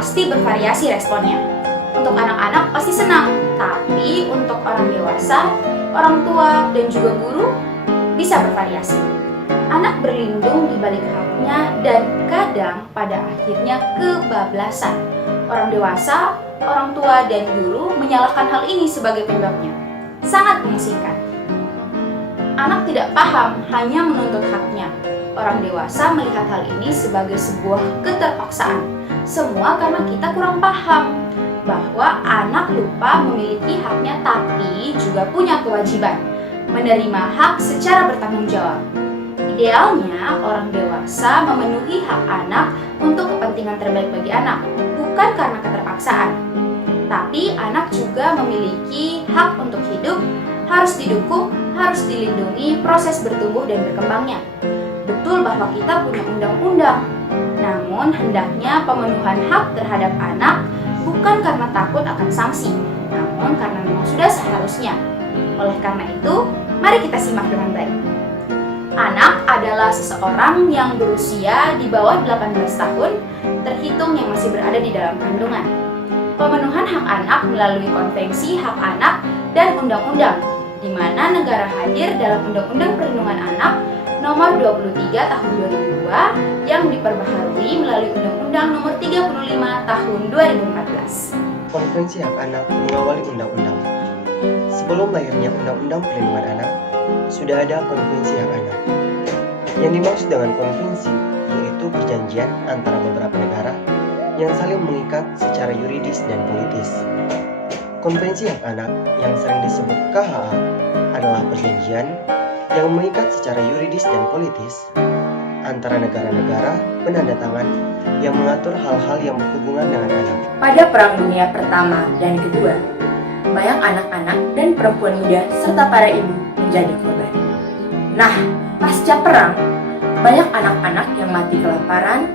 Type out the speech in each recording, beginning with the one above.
pasti bervariasi responnya. Untuk anak-anak pasti senang, tapi untuk orang dewasa, orang tua, dan juga guru bisa bervariasi. Anak berlindung di balik haknya dan kadang pada akhirnya kebablasan. Orang dewasa, orang tua, dan guru menyalahkan hal ini sebagai penyebabnya. Sangat memusingkan. Anak tidak paham, hanya menuntut haknya. Orang dewasa melihat hal ini sebagai sebuah keterpaksaan. Semua karena kita kurang paham bahwa anak lupa memiliki haknya tapi juga punya kewajiban menerima hak secara bertanggung jawab. Idealnya, orang dewasa memenuhi hak anak untuk kepentingan terbaik bagi anak, bukan karena keterpaksaan. Tapi anak juga memiliki hak untuk hidup, harus didukung, harus dilindungi proses bertumbuh dan berkembangnya. Betul bahwa kita punya undang-undang, namun hendaknya pemenuhan hak terhadap anak bukan karena takut akan sanksi, namun karena memang sudah seharusnya. Oleh karena itu, mari kita simak dengan baik. Anak adalah seseorang yang berusia di bawah 18 tahun, terhitung yang masih berada di dalam kandungan. Pemenuhan hak anak melalui Konvensi Hak Anak dan Undang-Undang, di mana negara hadir dalam Undang-Undang Perlindungan Anak Nomor 23 Tahun 2002 yang diperbaharui melalui Undang-Undang Nomor 35 Tahun 2014. Konvensi Hak Anak mengawali undang-undang. Sebelum lahirnya Undang-Undang Perlindungan Anak, sudah ada Konvensi Hak Anak. Yang dimaksud dengan konvensi yaitu perjanjian antara beberapa negara yang saling mengikat secara yuridis dan politis. Konvensi Hak Anak yang sering disebut KHA adalah perjanjian yang mengikat secara yuridis dan politis antara negara-negara penandatangan yang mengatur hal-hal yang berhubungan dengan anak. Pada Perang Dunia Pertama dan Kedua, banyak anak-anak dan perempuan muda serta para ibu menjadi korban. Nah, pasca perang, banyak anak-anak yang mati kelaparan,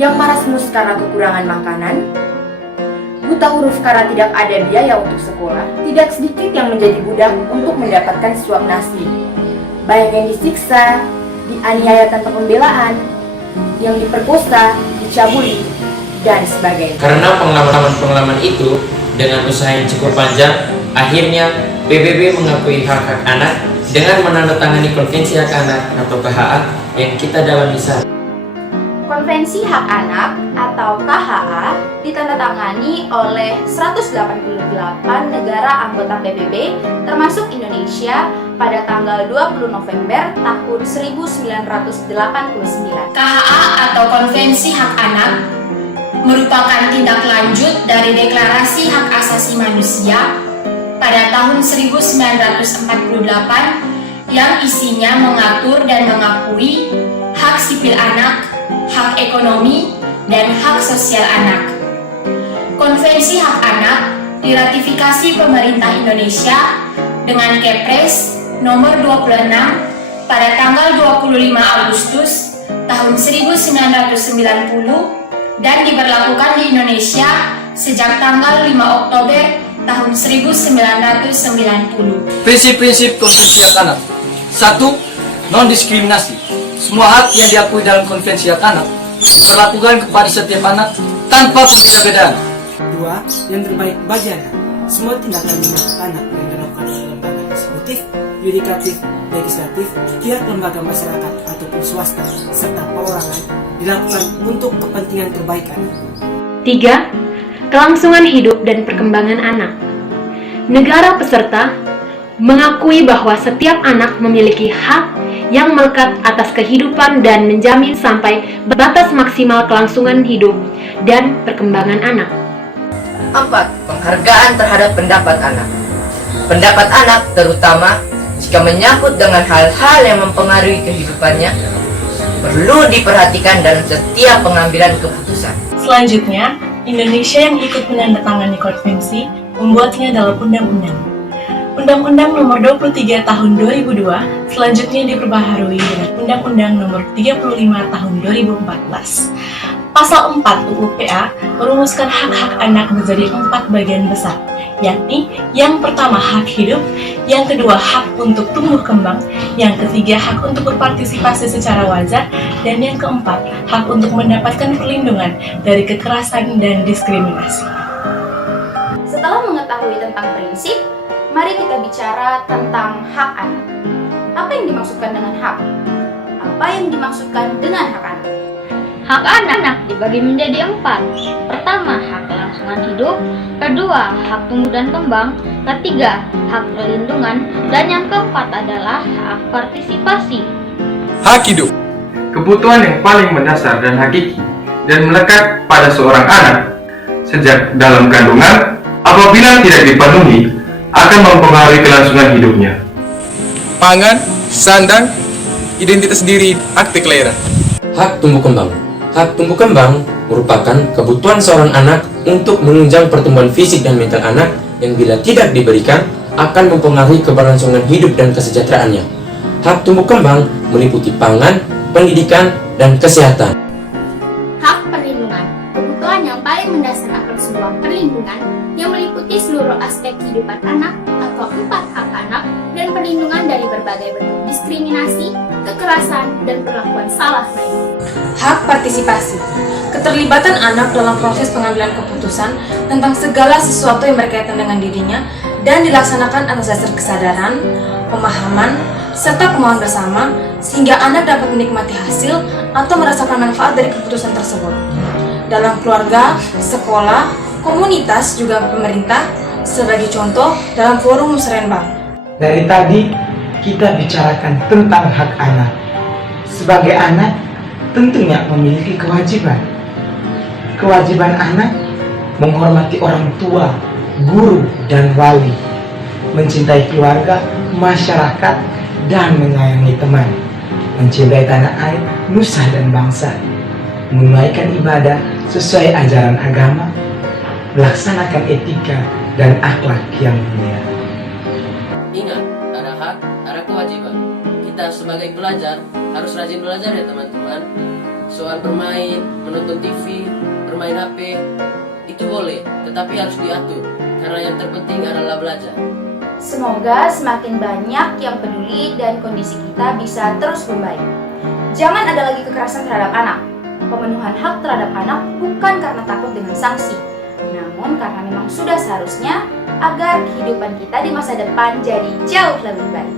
yang marasmus karena kekurangan makanan, buta huruf karena tidak ada biaya untuk sekolah, tidak sedikit yang menjadi budak untuk mendapatkan suap nasi. Banyak yang disiksa, dianiaya tanpa pembelaan, yang diperkosa, dicabuli, dan sebagainya. Karena pengalaman-pengalaman itu, dengan usaha yang cukup panjang, akhirnya PBB mengakui hak-hak anak dengan menandatangani Konvensi Hak Anak atau KHA yang kita dalami saat. Konvensi Hak Anak atau KHA ditandatangani oleh 188 negara anggota PBB termasuk Indonesia pada tanggal 20 November tahun 1989. KHA atau Konvensi Hak Anak merupakan tindak lanjut dari Deklarasi Hak Asasi Manusia pada tahun 1948 yang isinya mengatur dan mengakui hak sipil anak, hak ekonomi, dan hak sosial anak. Konvensi Hak Anak diratifikasi pemerintah Indonesia dengan Kepres nomor 26 pada tanggal 25 Agustus tahun 1990 dan diberlakukan di Indonesia sejak tanggal 5 Oktober tahun 1990. Prinsip-prinsip Konvensi Hak Anak. 1. Non-diskriminasi. Semua hak yang diakui dalam Konvensi Hak Anak diperlakukan kepada setiap anak tanpa perbedaan. 2. Yang terbaik bagi anak. Semua tindakan menyangkut anak yang dilakukan oleh lembaga eksekutif, yudikatif, legislatif, pihak lembaga masyarakat ataupun swasta, serta perorangan dilakukan untuk kepentingan terbaik anak. 3. Kelangsungan hidup dan perkembangan anak. Negara peserta mengakui bahwa setiap anak memiliki hak yang melekat atas kehidupan dan menjamin sampai batas maksimal kelangsungan hidup dan perkembangan anak. 4. Penghargaan terhadap pendapat anak. Pendapat anak terutama jika menyangkut dengan hal-hal yang mempengaruhi kehidupannya perlu diperhatikan dalam setiap pengambilan keputusan. Selanjutnya, Indonesia yang ikut menandatangani konvensi membuatnya dalam undang-undang. Undang-Undang Nomor 23 Tahun 2002 selanjutnya diperbaharui dengan Undang-Undang Nomor 35 Tahun 2014. Pasal 4 UU PA merumuskan hak-hak anak menjadi 4 bagian besar, yakni yang pertama hak hidup, yang kedua hak untuk tumbuh kembang, yang ketiga hak untuk berpartisipasi secara wajar, dan yang keempat hak untuk mendapatkan perlindungan dari kekerasan dan diskriminasi. Setelah mengetahui tentang prinsip, mari kita bicara tentang hak anak. Apa yang dimaksudkan dengan hak? Apa yang dimaksudkan dengan hak anak? Hak anak dibagi menjadi 4. Pertama, hak kelangsungan hidup. Kedua, hak tumbuh dan kembang. Ketiga, hak perlindungan. Dan yang keempat adalah hak partisipasi. Hak hidup, kebutuhan yang paling mendasar dan hakiki dan melekat pada seorang anak sejak dalam kandungan, apabila tidak dipenuhi akan mempengaruhi kelangsungan hidupnya. Pangan, sandang, identitas diri, akte kelahiran. Hak tumbuh kembang. Hak tumbuh kembang merupakan kebutuhan seorang anak untuk menunjang pertumbuhan fisik dan mental anak yang bila tidak diberikan akan mempengaruhi keberlangsungan hidup dan kesejahteraannya. Hak tumbuh kembang meliputi pangan, pendidikan, dan kesehatan. Hak perlindungan, kebutuhan yang paling mendasar akan sebuah perlindungan yang meliputi seluruh aspek kehidupan anak atau 4 hak anak dan perlindungan dari berbagai bentuk diskriminasi, kekerasan, dan perlakuan salah lainnya. Hak partisipasi, keterlibatan anak dalam proses pengambilan keputusan tentang segala sesuatu yang berkaitan dengan dirinya dan dilaksanakan atas dasar kesadaran, pemahaman, serta kemauan bersama sehingga anak dapat menikmati hasil atau merasakan manfaat dari keputusan tersebut. Dalam keluarga, sekolah, komunitas, juga pemerintah, sebagai contoh dalam forum musrenbang. Dari tadi kita bicarakan tentang hak anak. Sebagai anak, tentunya memiliki kewajiban. Kewajiban anak menghormati orang tua, guru, dan wali, mencintai keluarga, masyarakat, dan menyayangi teman, mencintai tanah air, nusa, dan bangsa, menunaikan ibadah sesuai ajaran agama, melaksanakan etika dan akhlak yang mulia. Ingat, ada hak, ada kewajiban. Kita sebagai pelajar harus rajin belajar ya teman-teman. Soal bermain, menonton TV, bermain HP, itu boleh, tetapi harus diatur, karena yang terpenting adalah belajar. Semoga semakin banyak yang peduli dan kondisi kita bisa terus membaik. Jangan ada lagi kekerasan terhadap anak. Pemenuhan hak terhadap anak bukan karena takut dengan sanksi, namun karena memang sudah seharusnya agar kehidupan kita di masa depan jadi jauh lebih baik.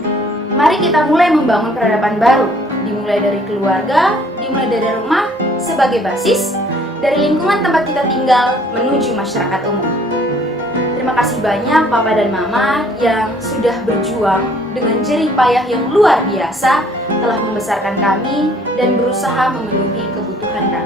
Mari kita mulai membangun peradaban baru, dimulai dari keluarga, dimulai dari rumah sebagai basis, dari lingkungan tempat kita tinggal menuju masyarakat umum. Terima kasih banyak Papa dan Mama yang sudah berjuang dengan jerih payah yang luar biasa telah membesarkan kami dan berusaha memenuhi kebutuhan kami.